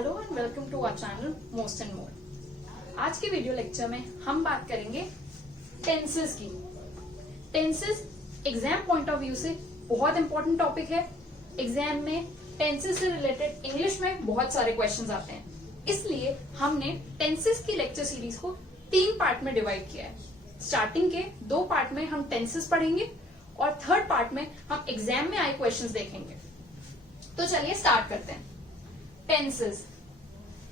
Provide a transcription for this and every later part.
Hello and welcome to our channel most and more. आज के video lecture में हम बात करेंगे टेंसेस की। Tenses exam point of view से बहुत इंपॉर्टेंट टॉपिक है। एग्जाम में टेंसेस से रिलेटेड इंग्लिश में बहुत सारे क्वेश्चंस आते हैं, इसलिए हमने टेंसेस की लेक्चर सीरीज को 3 पार्ट में डिवाइड किया है। स्टार्टिंग के 2 पार्ट में हम टेंसेस पढ़ेंगे और थर्ड पार्ट में हम एग्जाम में आए क्वेश्चंस देखेंगे। तो चलिए स्टार्ट करते हैं। टेंसेस,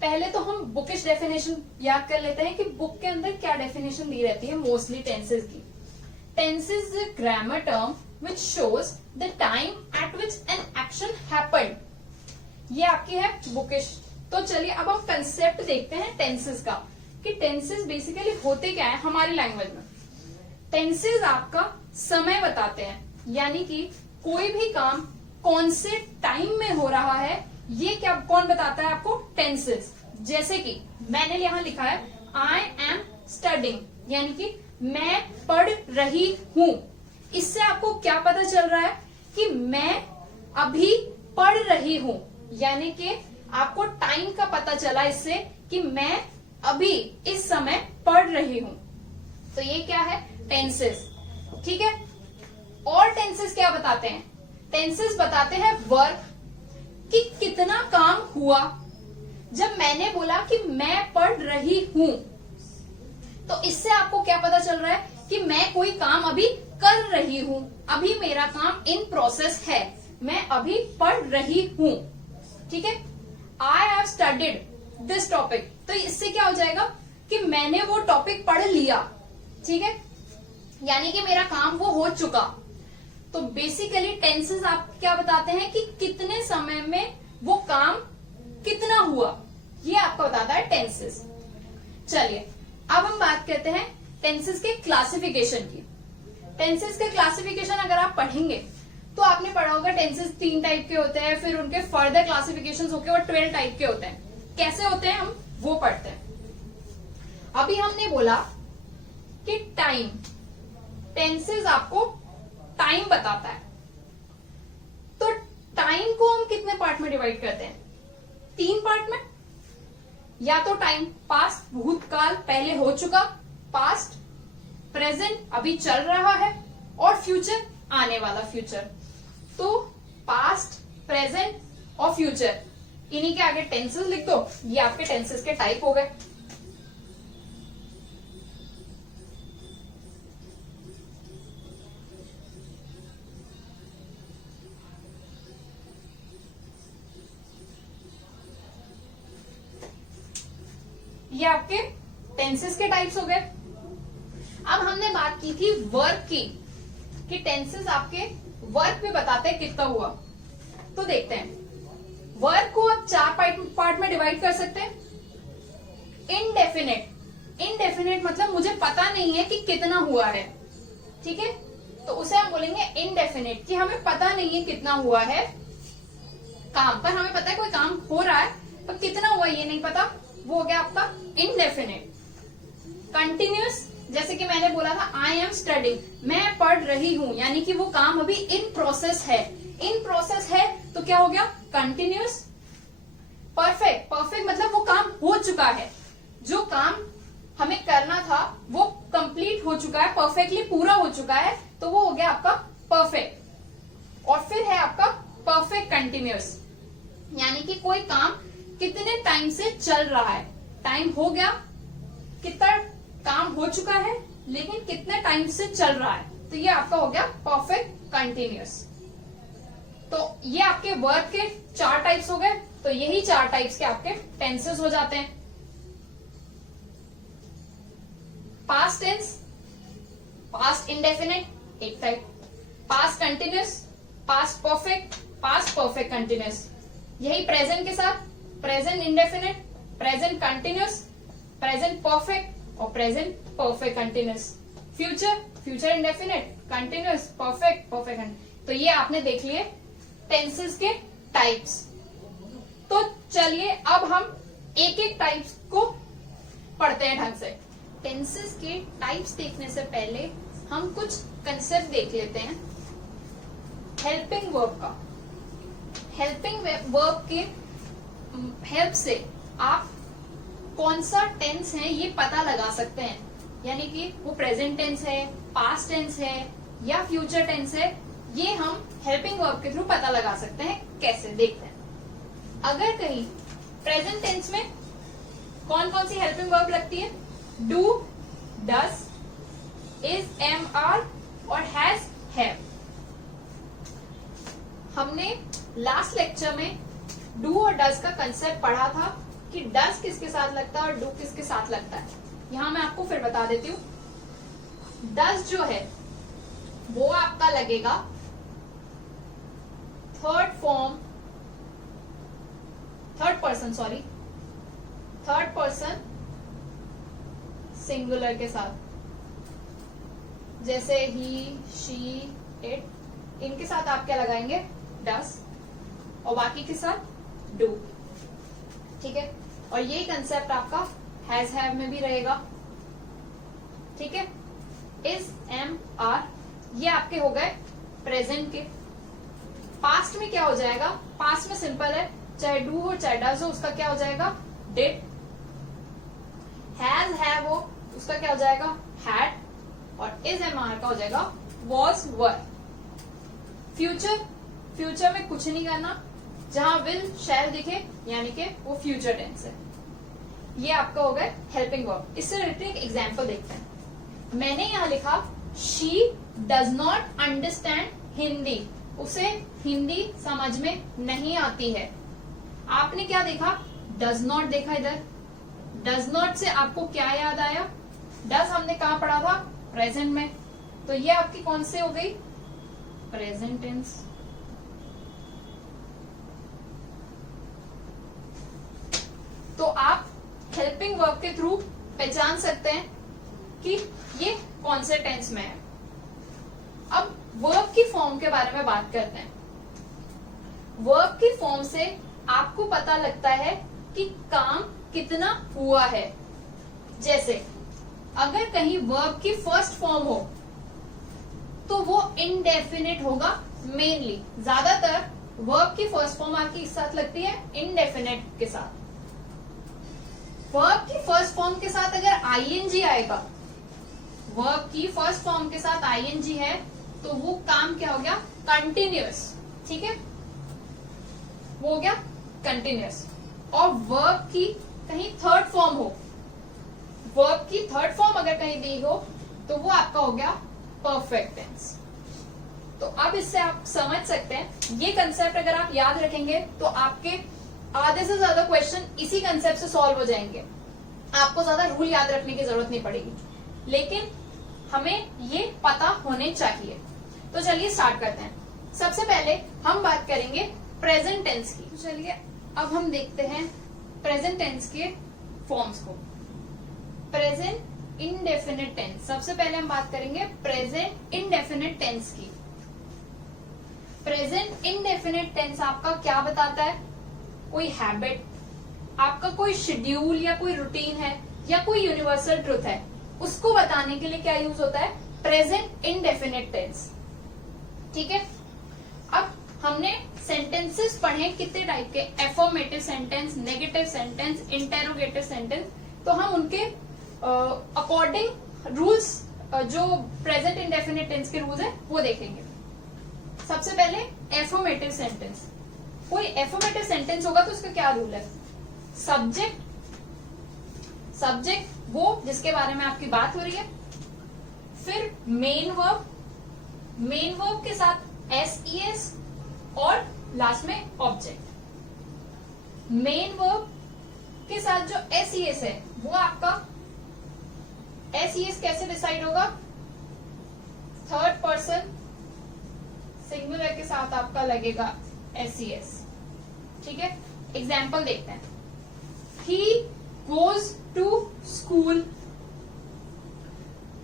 पहले तो हम बुकिश डेफिनेशन याद कर लेते हैं कि बुक के अंदर क्या डेफिनेशन दी रहती है मोस्टली टेंसेस की। Tenses is a grammar term which shows the time at which an action happened. ये आपकी है बुकिश। तो चलिए अब हम कंसेप्ट देखते हैं टेंसेस का कि टेंसेस बेसिकली होते क्या है हमारी लैंग्वेज में। टेंसेस आपका समय बताते हैं, यानी कि कोई भी काम कौन से टाइम में हो रहा है ये क्या कौन बताता है आपको? टेंसेस। जैसे कि मैंने यहां लिखा है आई एम स्टडिंग, यानी कि मैं पढ़ रही हूं। इससे आपको क्या पता चल रहा है कि मैं अभी पढ़ रही हूं, यानी कि आपको टाइम का पता चला इससे कि मैं अभी इस समय पढ़ रही हूं। तो ये क्या है? टेंसेस। ठीक है। और टेंसेस क्या बताते हैं? टेंसेस बताते हैं वर्क, कि कितना काम हुआ। जब मैंने बोला कि मैं पढ़ रही हूं, तो इससे आपको क्या पता चल रहा है कि मैं कोई काम अभी कर रही हूं, अभी मेरा काम इन प्रोसेस है, मैं अभी पढ़ रही हूं। ठीक है। I have studied this topic, तो इससे क्या हो जाएगा कि मैंने वो टॉपिक पढ़ लिया। ठीक है, यानी कि मेरा काम वो हो चुका। तो बेसिकली टेंसेस आप क्या बताते हैं कि कितने समय में वो काम कितना हुआ, ये आपको बताता है टेंसेस। चलिए अब हम बात करते हैं टेंसेस के क्लासिफिकेशन की। टेंसेस के क्लासिफिकेशन अगर आप पढ़ेंगे तो आपने पढ़ा होगा टेंसेस 3 टाइप के होते हैं, फिर उनके फर्दर क्लासिफिकेशन होके और 12 टाइप के होते हैं। कैसे होते हैं हम वो पढ़ते हैं। अभी हमने बोला कि टाइम, टेंसेस आपको टाइम बताता है। तो टाइम को हम कितने पार्ट में डिवाइड करते हैं? 3 पार्ट में। या तो टाइम पास्ट भूतकाल पहले हो चुका, पास्ट, प्रेजेंट अभी चल रहा है, और फ्यूचर आने वाला फ्यूचर। तो पास्ट, प्रेजेंट और फ्यूचर, इन्हीं के आगे टेंसेस लिख दो। ये आपके टेंसेस के टाइप हो गए। ये आपके टेंसेस के टाइप्स हो गए। अब हमने बात की थी वर्क की, कि टेंसेस आपके वर्क पे बताते हैं कितना हुआ। तो देखते हैं, वर्क को आप 4 पार्ट में डिवाइड कर सकते हैं। इनडेफिनेट, इनडेफिनेट मतलब मुझे पता नहीं है कि कितना हुआ है। ठीक है, तो उसे हम बोलेंगे इनडेफिनेट, कि हमें पता नहीं है कितना हुआ है काम, पर हमें पता है कोई काम हो रहा है, पर कितना हुआ ये नहीं पता, वो हो गया आपका इनडेफिनेट। कंटिन्यूअस, जैसे कि मैंने बोला था आई एम स्टडिंग, मैं पढ़ रही हूं, यानी कि वो काम अभी इन प्रोसेस है। इन प्रोसेस है तो क्या हो गया? कंटिन्यूअस। परफेक्ट, परफेक्ट मतलब वो काम हो चुका है, जो काम हमें करना था वो कंप्लीट हो चुका है, परफेक्टली पूरा हो चुका है, तो वो हो गया आपका परफेक्ट। और फिर है आपका परफेक्ट कंटिन्यूअस, यानी कि कोई काम कितने टाइम से चल रहा है। टाइम हो गया, कितना काम हो चुका है, लेकिन कितने टाइम से चल रहा है, तो ये आपका हो गया परफेक्ट कंटिन्यूअस। तो ये आपके वर्क के 4 टाइप्स हो गए। तो यही 4 टाइप्स के आपके टेंसेस हो जाते हैं। पास्ट टेंस, पास्ट इंडेफिनिट एक type, past continuous, past perfect, past perfect continuous. यही प्रेजेंट के साथ present indefinite, present continuous, present perfect और present perfect continuous. Future, future indefinite, continuous, perfect, perfect. तो ये आपने देख लिए टेंसेस के टाइप्स। तो चलिए अब हम एक एक टाइप्स को पढ़ते हैं ढंग से। टेंसेस के टाइप्स देखने से पहले हम कुछ कंसेप्ट देख लेते हैं हेल्पिंग वर्ब का। हेल्पिंग वर्ब के हेल्प से आप कौन सा टेंस है ये पता लगा सकते हैं, यानी कि वो प्रेजेंट टेंस है, पास्ट टेंस है या फ्यूचर टेंस है, ये हम हेल्पिंग वर्ब के थ्रू पता लगा सकते हैं। कैसे, देखते हैं। अगर कहीं प्रेजेंट टेंस में कौन कौन सी हेल्पिंग वर्ब लगती है? Do, does, is, am, are और हैज, हैव। हमने लास्ट लेक्चर में डू और डस का कंसेप्ट पढ़ा था कि डस किसके साथ लगता है और डू किसके साथ लगता है। यहां मैं आपको फिर बता देती हूँ। डस जो है वो आपका लगेगा थर्ड पर्सन सिंगुलर के साथ, जैसे ही, शी, इट, इनके साथ आप क्या लगाएंगे? डस, और बाकी के साथ डू। ठीक है, और यही कंसेप्ट आपका हैज, हैव में भी रहेगा। ठीक है, इज, एम, आर ये आपके हो गए प्रेजेंट के। पास्ट में क्या हो जाएगा? पास्ट में सिंपल है, चाहे डू हो चाहे डज हो, उसका क्या हो जाएगा? डिड। हैज, हैव हो, उसका क्या हो जाएगा? हैड। और इज, एम, आर का हो जाएगा वॉज, वर। फ्यूचर में कुछ नहीं करना, जहां विल, शैल दिखे यानी कि वो फ्यूचर टेंस है। ये आपका हो गया हेल्पिंग वर्ब। इससे रिलेटेड एक एग्जांपल देखते हैं। मैंने यहां लिखा she does not understand Hindi, उसे हिंदी समझ में नहीं आती है। आपने क्या देखा? डज नॉट देखा। इधर डज नॉट से आपको क्या याद आया? डज हमने कहा पढ़ा था? प्रेजेंट में। तो ये आपकी कौन सी हो गई? Present tense. तो आप हेल्पिंग वर्ब के थ्रू पहचान सकते हैं कि ये कौन से टेंस में है। अब वर्ब की फॉर्म के बारे में बात करते हैं। वर्ब की फॉर्म से आपको पता लगता है कि काम कितना हुआ है। जैसे अगर कहीं वर्ब की फर्स्ट फॉर्म हो तो वो इनडेफिनिट होगा। मेनली ज्यादातर वर्ब की फर्स्ट फॉर्म आपकी किस साथ लगती है? इनडेफिनिट के साथ। वर्ब की फर्स्ट फॉर्म के साथ अगर आईएनजी आएगा, वर्ब की फर्स्ट फॉर्म के साथ आईएनजी है तो वो काम क्या हो गया? कंटिन्यूअस। ठीक है, वो हो गया कंटिन्यूअस। और वर्ब की कहीं थर्ड फॉर्म हो, वर्ब की थर्ड फॉर्म अगर कहीं दी हो तो वो आपका हो गया परफेक्ट टेंस। तो अब इससे आप समझ सकते हैं, ये कंसेप्ट अगर आप याद रखेंगे तो आपके आधे से ज्यादा क्वेश्चन इसी कंसेप्ट से सॉल्व हो जाएंगे। आपको ज्यादा रूल याद रखने की जरूरत नहीं पड़ेगी, लेकिन हमें ये पता होने चाहिए। तो चलिए स्टार्ट करते हैं। सबसे पहले हम बात करेंगे प्रेजेंट टेंस की। तो चलिए अब हम देखते हैं प्रेजेंट टेंस के फॉर्म्स को। प्रेजेंट इंडेफिनिट टेंस, सबसे पहले हम बात करेंगे प्रेजेंट इंडेफिनिट टेंस की। प्रेजेंट इंडेफिनिट टेंस आपका क्या बताता है? कोई हैबिट, आपका कोई शेड्यूल या कोई रूटीन है या कोई यूनिवर्सल ट्रुथ है, उसको बताने के लिए क्या यूज होता है? Present indefinite tense. ठीक है, अब हमने सेंटेंसेस पढ़े कितने टाइप के? Affirmative sentence, negative sentence, interrogative sentence. तो हम उनके अकॉर्डिंग रूल्स, जो प्रेजेंट इंडेफिनिट टेंस के रूल्स है वो देखेंगे। सबसे पहले एफर्मेटिव सेंटेंस। कोई एफर्मेटिव सेंटेंस होगा तो उसका क्या रूल है? सब्जेक्ट वो जिसके बारे में आपकी बात हो रही है, फिर मेन वर्ब के साथ एस और लास्ट में ऑब्जेक्ट। मेन वर्ब के साथ जो एस है वो आपका एस कैसे डिसाइड होगा? थर्ड पर्सन सिंगुलर के साथ आपका लगेगा एस। ठीक है, एग्जाम्पल देखते हैं। ही गोज टू स्कूल,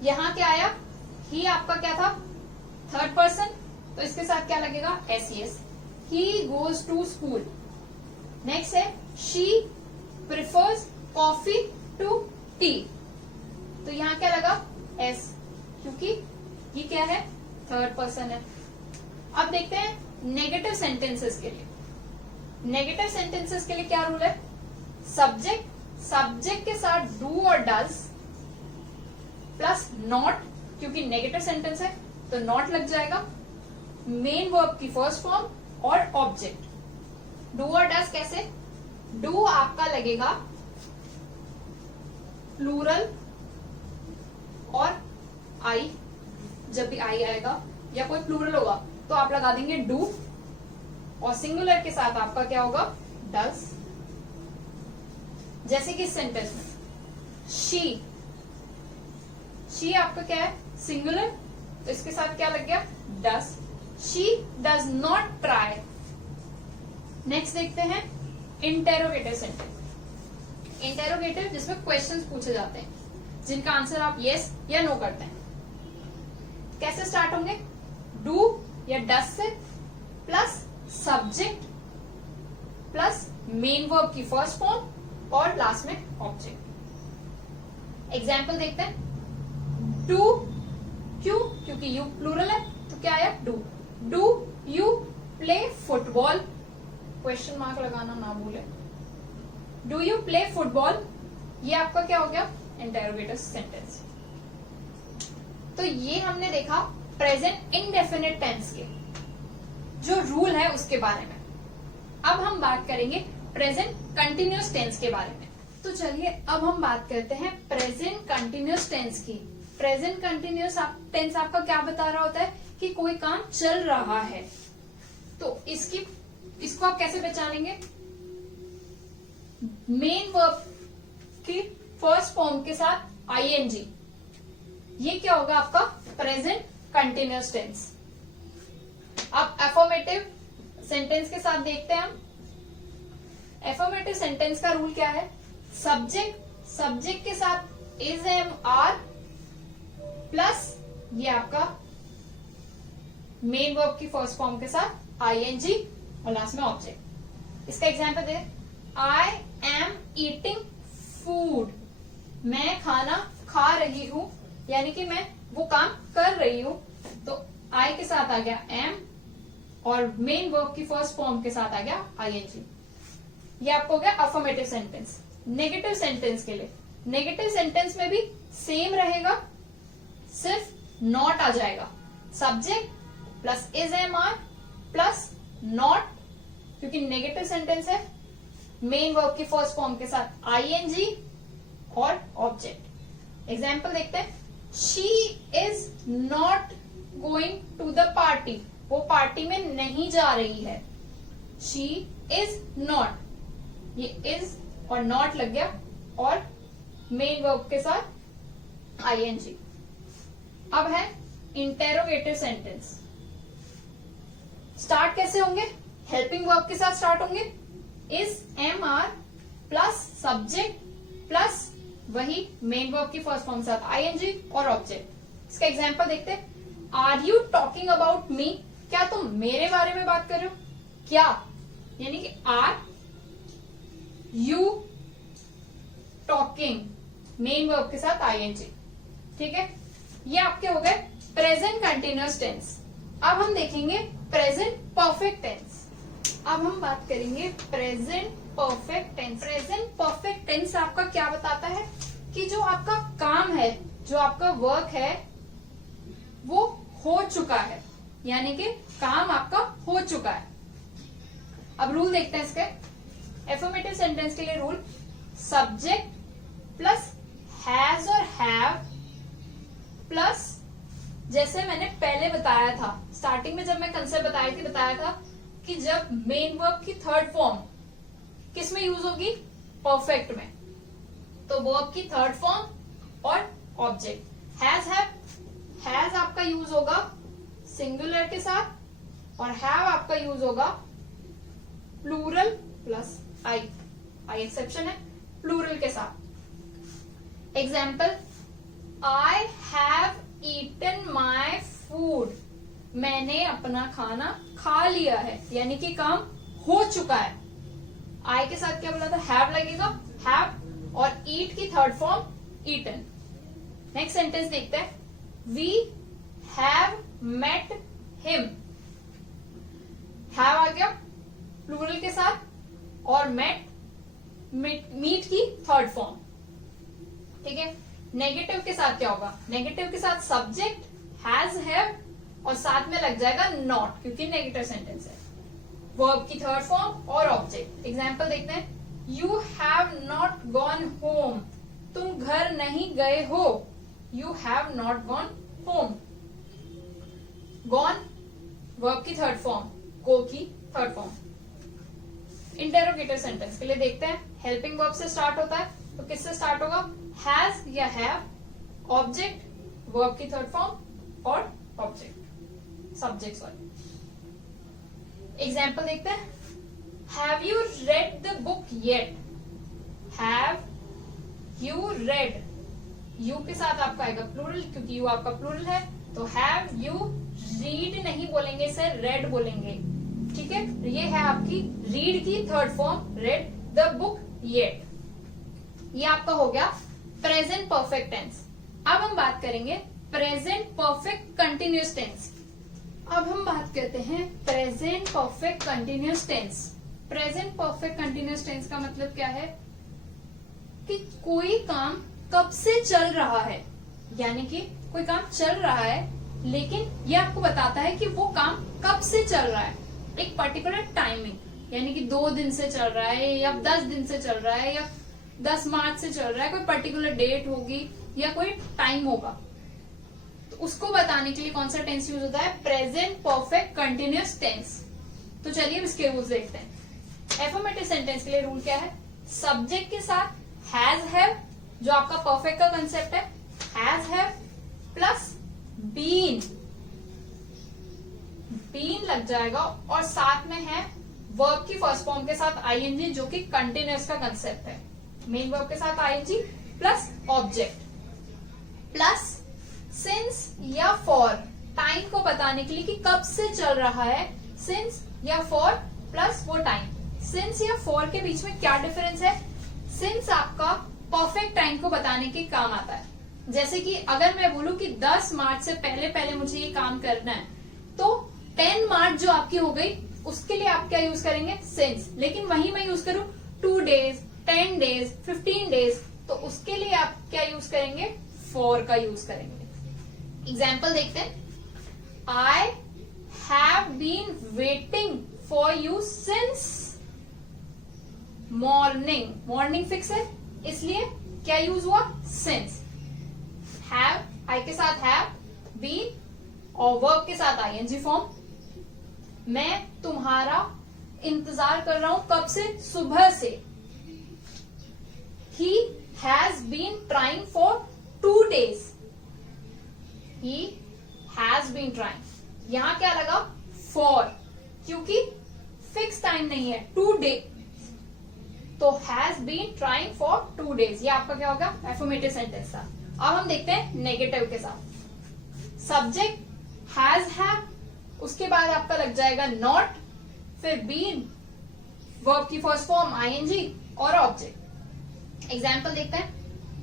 यहां क्या आया? ही आपका क्या था? थर्ड पर्सन, तो इसके साथ क्या लगेगा? S. He goes to school. Next है she prefers coffee to tea, तो यहां क्या लगा? एस, क्योंकि ये क्या है? थर्ड पर्सन है। अब देखते हैं नेगेटिव सेंटेंसेस के लिए। नेगेटिव सेंटेंसेस के लिए क्या रूल है? सब्जेक्ट, सब्जेक्ट के साथ डू और डज प्लस नॉट, क्योंकि नेगेटिव सेंटेंस है तो नॉट लग जाएगा, मेन वर्ब की फर्स्ट फॉर्म और ऑब्जेक्ट। डू और डज कैसे? डू आपका लगेगा प्लूरल और आई, जब भी आई आएगा या कोई प्लूरल होगा तो आप लगा देंगे डू, और सिंगुलर के साथ आपका क्या होगा? डज। जैसे कि सेंटेंस में शी, शी आपका क्या है? सिंगुलर, तो इसके साथ क्या लग गया? Does. She does not try. Next देखते हैं इंटेरोगेटिव सेंटेंस। इंटेरोगेटिव जिसमें क्वेश्चंस पूछे जाते हैं, जिनका आंसर आप यस या नो करते हैं। कैसे स्टार्ट होंगे? डू या डज से plus subject plus main verb की फर्स्ट फॉर्म और लास्ट में ऑब्जेक्ट। एग्जाम्पल देखते हैं। डू, क्यों? क्योंकि यू प्लूरल है तो क्या आया? Do. Do you play football? Question mark लगाना ना भूले। Do you play football? ये आपका क्या हो गया? Interrogative sentence. तो ये हमने देखा प्रेजेंट इंडेफिनिट टेंस के जो रूल है उसके बारे में। अब हम बात करेंगे प्रेजेंट कंटिन्यूअस टेंस के बारे में। तो चलिए अब हम बात करते हैं प्रेजेंट कंटिन्यूअस टेंस की। प्रेजेंट कंटिन्यूअस टेंस आपका क्या बता रहा होता है? कि कोई काम चल रहा है। तो इसको आप कैसे पहचानेंगे? मेन वर्ब की फर्स्ट फॉर्म के साथ आईएनजी, ये क्या होगा आपका? Present continuous tense. अब एफर्मेटिव सेंटेंस के साथ देखते हैं हम। एफर्मेटिव सेंटेंस का रूल क्या है? सब्जेक्ट, सब्जेक्ट के साथ इज, एम, आर प्लस ये आपका मेन वर्ब की फर्स्ट फॉर्म के साथ आईएनजी और लास्ट में ऑब्जेक्ट। इसका example they, I am eating food, मैं खाना खा रही हूं, यानी कि मैं वो काम कर रही हूं। तो आई के साथ आ गया एम और मेन वर्ब की फर्स्ट फॉर्म के साथ आ गया आईएनजी। ये आपको हो गया अफर्मेटिव सेंटेंस। नेगेटिव सेंटेंस के लिए, नेगेटिव सेंटेंस में भी सेम रहेगा, सिर्फ नॉट आ जाएगा। Subject plus is, am, are plus not, क्योंकि नेगेटिव सेंटेंस है, मेन वर्ब की फर्स्ट फॉर्म के साथ आईएनजी और ऑब्जेक्ट। एग्जाम्पल देखते हैं। She is not going to the party, वो पार्टी में नहीं जा रही है। शी इज नॉट, ये इज और नॉट लग गया और मेन वर्ब के साथ आईएनजी। अब है इंटेरोगेटिव सेंटेंस। स्टार्ट कैसे होंगे? हेल्पिंग वर्ब के साथ स्टार्ट होंगे। Is, am, are plus subject plus वही मेन वर्ब की फर्स्ट फॉर्म के साथ आईएनजी और ऑब्जेक्ट। इसका एग्जांपल देखते हैं। Are you talking about me, क्या तुम मेरे बारे में बात कर रहे हो? क्या यानी कि are you talking, main verb के साथ आईएनजी। ठीक है, ये आपके हो गए प्रेजेंट कंटिन्यूअस टेंस। अब हम देखेंगे प्रेजेंट परफेक्ट टेंस। अब हम बात करेंगे present perfect tense. Present perfect tense आपका क्या बताता है? कि जो आपका काम है, जो आपका वर्क है, वो हो चुका है, यानी कि काम आपका हो चुका है। अब रूल देखते हैं इसके। एफर्मेटिव सेंटेंस के लिए रूल, सब्जेक्ट प्लस हैज और हैव प्लस, जैसे मैंने पहले बताया था स्टार्टिंग में जब मैं कंसेप्ट बताया था कि जब मेन वर्ब की थर्ड फॉर्म किस में यूज होगी? परफेक्ट में। तो वर्ब की थर्ड फॉर्म और ऑब्जेक्ट। हैज आपका यूज होगा सिंगुलर के साथ और हैव आपका यूज होगा प्लूरल प्लस आई एक्सेप्शन है, प्लूरल के साथ। Example, I have eaten my food, मैंने अपना खाना खा लिया है, यानी कि काम हो चुका है। आई के साथ क्या बोला था? हैव लगेगा, हैव और ईट की third form eaten. Next sentence देखते हैं। We have met him, have आ गया प्लूरल के साथ और मेट मीट की थर्ड फॉर्म। ठीक है, नेगेटिव के साथ क्या होगा, नेगेटिव के साथ सब्जेक्ट हैज हैव और साथ में लग जाएगा नॉट, क्योंकि नेगेटिव सेंटेंस है। वर्ब की थर्ड फॉर्म और ऑब्जेक्ट। एग्जाम्पल देखते हैं, you have not gone home, तुम घर नहीं गए हो, you have not gone home. Gone verb की थर्ड फॉर्म, गो की थर्ड फॉर्म। इंटेरोगेटिव सेंटेंस के लिए देखते हैं, हेल्पिंग वर्ब से स्टार्ट होता है, तो किससे स्टार्ट होगा, हैज या हैव, ऑब्जेक्ट, वर्ब की थर्ड फॉर्म और ऑब्जेक्ट सब्जेक्ट। सॉरी, एग्जाम्पल देखते हैं, have you read the book yet, have you read, you के साथ आपका आएगा प्लूरल, क्योंकि यू आपका प्लूरल है, तो हैव यू रीड नहीं बोलेंगे, इसे रेड बोलेंगे। ठीक है, ये है आपकी रीड की third form, read the book yet. ये आपका हो गया प्रेजेंट परफेक्ट टेंस। अब हम बात करेंगे प्रेजेंट परफेक्ट कंटिन्यूअस टेंस। अब हम बात करते हैं present perfect continuous tense. Present perfect continuous tense का मतलब क्या है कि कोई काम कब से चल रहा है, यानी कि कोई काम चल रहा है लेकिन ये आपको बताता है कि वो काम कब से चल रहा है, एक पर्टिकुलर टाइमिंग, यानी कि 2 दिन से चल रहा है या 10 दिन से चल रहा है या 10 मार्च से चल रहा है, कोई पर्टिकुलर डेट होगी या कोई टाइम होगा, तो उसको बताने के लिए कौन सा टेंस यूज होता है, प्रेजेंट परफेक्ट कंटिन्यूअस टेंस। तो चलिए इसके रूल्स देखते हैं। एफर्मेटिव सेंटेंस के लिए रूल क्या है, सब्जेक्ट के साथ हैज हैव, जो आपका परफेक्ट का कंसेप्ट है, has have plus been, been लग जाएगा और साथ में है वर्ब की फर्स्ट फॉर्म के साथ आईएनजी, जो कि कंटिन्यूअस का कंसेप्ट है। मेन वर्ब के साथ ING plus object plus since या फॉर, टाइम को बताने के लिए कि कब से चल रहा है, सिंस या फॉर प्लस वो टाइम। सिंस या फॉर के बीच में क्या डिफरेंस है, सिंस आपका परफेक्ट टाइम को बताने के काम आता है। जैसे कि अगर मैं बोलूं कि 10 मार्च से पहले पहले मुझे ये काम करना है, तो 10 मार्च जो आपकी हो गई उसके लिए आप क्या यूज करेंगे, सिंस। लेकिन वहीं मैं यूज करूं 2 डेज, 10 डेज, 15 डेज, तो उसके लिए आप क्या यूज करेंगे, फॉर का यूज करेंगे। एग्जाम्पल देखते हैं, I have been waiting for you since morning, morning fix है इसलिए क्या यूज हुआ, सिंस। हैव आई के साथ हैव, बीन और वर्ब के साथ आईएनजी फॉर्म। मैं तुम्हारा इंतजार कर रहा हूं कब से, सुबह से। He has been trying for 2 days, he has been trying. यहां क्या लगा, फॉर, क्योंकि फिक्स टाइम नहीं है, 2 day, तो has been trying for 2 days। ये आपका क्या होगा, एफर्मेटिव सेंटेंस था। अब हम देखते हैं नेगेटिव के साथ। सब्जेक्ट हैज हैव, उसके बाद आपका लग जाएगा नॉट, फिर बीन, वर्ब की फर्स्ट फॉर्म आईएनजी और ऑब्जेक्ट। एग्जाम्पल देखते हैं,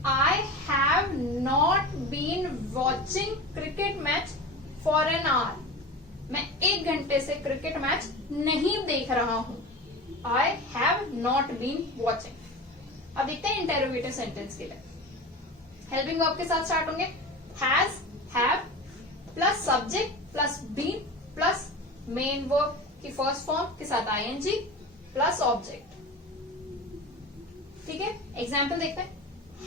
I have not been watching cricket match for an hour, मैं 1 घंटे से क्रिकेट मैच नहीं देख रहा हूं। I have not been watching। अब देखते हैं इंटेरोगेटिव सेंटेंस के लिए। हेल्पिंग वर्ब के साथ स्टार्ट होंगे, has, have plus subject plus been plus main verb की फर्स्ट फॉर्म के साथ आईएनजी प्लस ऑब्जेक्ट। ठीक है, एग्जाम्पल देखते हैं,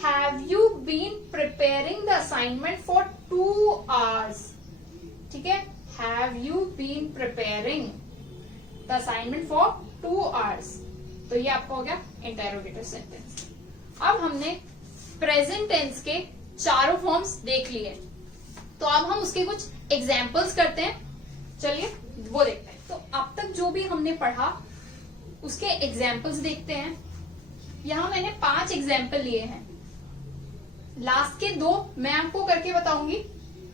have you been preparing the assignment for 2 hours। ठीक है, have you been preparing the assignment for 2 hours। तो ये आपका हो गया इंटेरोगेटिव सेंटेंस। अब हमने प्रेजेंट टेंस के चारों फॉर्म्स देख लिए, तो अब हम उसके कुछ एग्जाम्पल्स करते हैं। चलिए वो देखते हैं। तो अब तक जो भी हमने पढ़ा उसके एग्जाम्पल्स देखते हैं। यहां मैंने 5 एग्जाम्पल लिए हैं, लास्ट के 2 मैं आपको करके बताऊंगी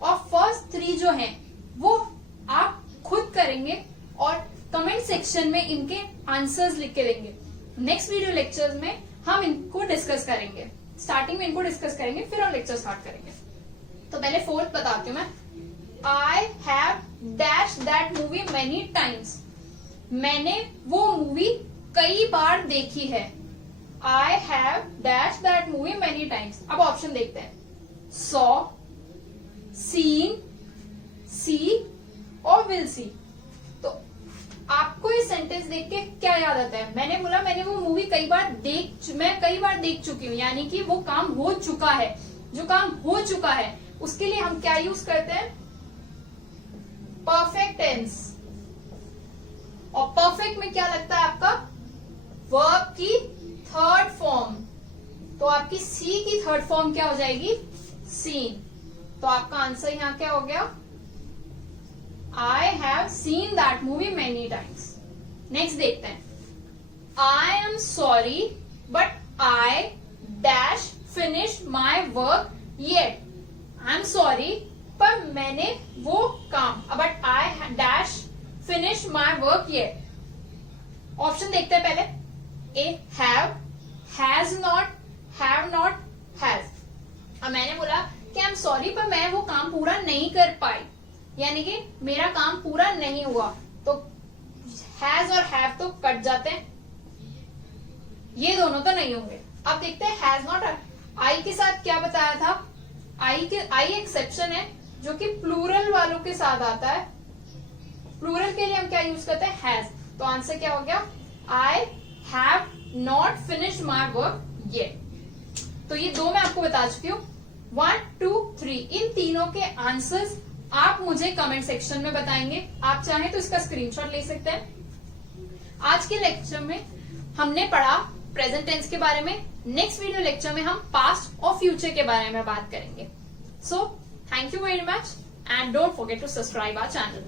और फर्स्ट 3 जो हैं वो आप खुद करेंगे और कमेंट सेक्शन में इनके आंसर्स लिख के देंगे। नेक्स्ट वीडियो लेक्चर्स में हम इनको डिस्कस करेंगे, स्टार्टिंग में इनको डिस्कस करेंगे, फिर हम लेक्चर स्टार्ट करेंगे। तो पहले 4th बताती हूँ मैं, I have dash that movie many times, मैंने वो मूवी कई बार देखी है। I have dash that movie many times. अब ऑप्शन देखते हैं, सॉ, सीन, सी और विल सी। तो आपको ये सेंटेंस देख के क्या याद आता है? मैंने बोला मैंने वो मूवी कई बार देख चुकी हूँ, यानी कि वो काम हो चुका है। जो काम हो चुका है उसके लिए हम क्या यूज करते हैं? Perfect tense. और परफेक्ट में क्या लगता है आपका? वर्ब की थर्ड फॉर्म। तो आपकी सी की थर्ड फॉर्म क्या हो जाएगी? सीन। तो आपका आंसर यहां क्या हो गया? I have seen that movie many times. Next देखते हैं, I am sorry but I dash finish my work yet. I am sorry पर मैंने वो काम, but I dash finish my work yet. Option देखते हैं पहले, a have, has not, have not, has. अब मैंने बोला कि आई एम सॉरी पर मैं वो काम पूरा नहीं कर पाई, यानी कि मेरा काम पूरा नहीं हुआ, तो हैज और हैव तो कट जाते हैं, ये दोनों तो नहीं होंगे। अब देखते हैं हैज नॉट। आई के साथ क्या बताया था? आई एक्सेप्शन है जो कि प्लूरल वालों के साथ आता है। प्लूरल के लिए हम क्या यूज करते हैं? हैज। तो आंसर क्या हो गया? I have not finish my work yet. तो ये दो मैं आपको बता चुकी हूँ, 1, 2, 3। इन तीनों के आंसर्स आप मुझे कमेंट सेक्शन में बताएंगे। आप चाहें तो इसका स्क्रीनशॉट ले सकते हैं। आज के लेक्चर में हमने पढ़ा प्रेजेंट टेंस के बारे में। नेक्स्ट वीडियो लेक्चर में हम पास्ट और फ्यूचर के बारे में बात करेंगे। So thank you very much and don't forget to subscribe our channel.